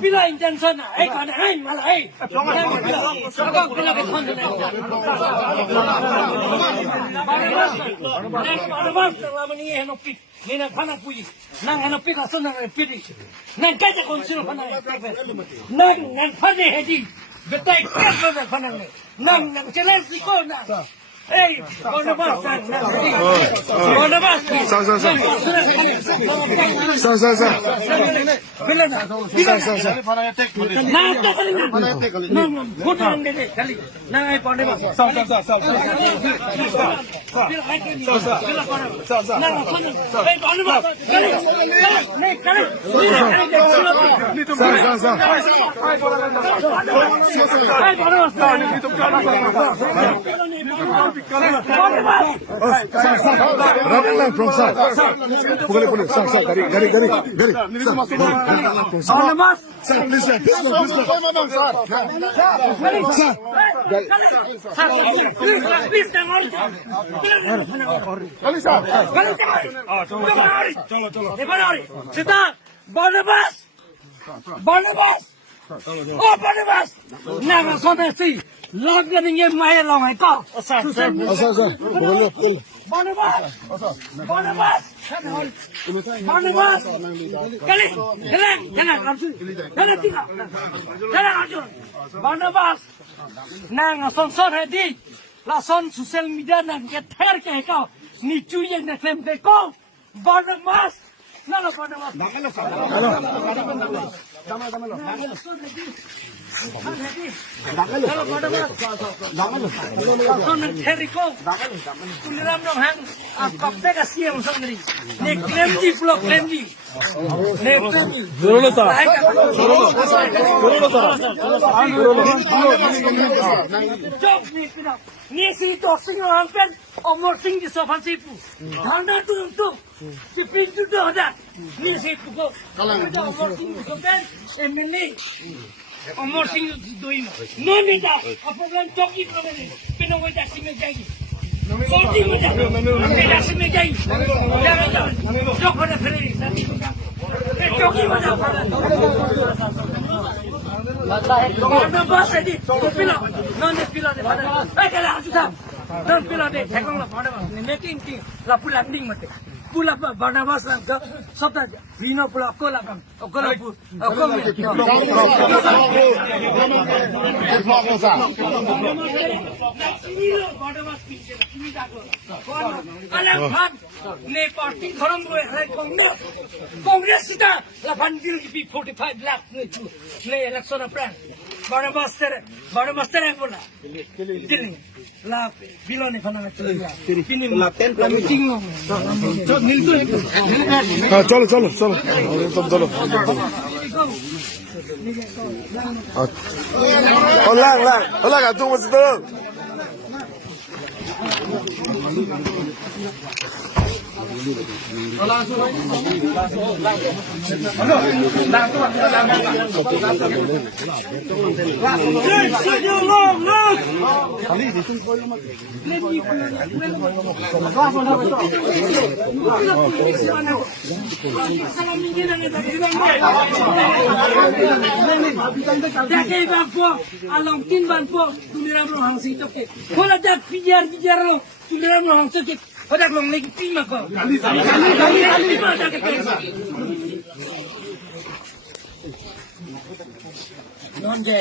Pila intention na, kana malah pila Nina pana puji, nang hanopi kaso nang pidi, nang kaja konsino pana nang pane hedi, betai kaya pana nang challenge ko na. Hey, bonabas, bonabas. Sa. Rapilan from Sa. Boleh. Sa, gari. Sa, please Barnabas. Oh, Barnabas! Never saw that see. Lord getting in my long I call. Barnabas! Barnabas! Nang son hedi. La son social media nang get ter ke ka. Ni chuye na claim de ko. Barnabas! No, Barnabas. Omor sing doing no nida a problem toki problem pino ko taxi me jai sorti mo ja taxi me jai jok ko na fere toki mo ja no bas edi pila non de pila de ai kala aju ta non pila de thekong la phada making ki la full landing mate pula Barnabas lang ka sota vino pula ko lang ako ne party kharam roe Congress sita la bandil bi 45 lakh ne election plan Barnabas tere bola kini la bilone khana kini la 10 plan meeting चलो Hola, tú masih tuh. Along tin ban po tuliram lo hang sing toke hola jak pijar lo tuliram lo hang sing hodak long lagi pima ko kali non je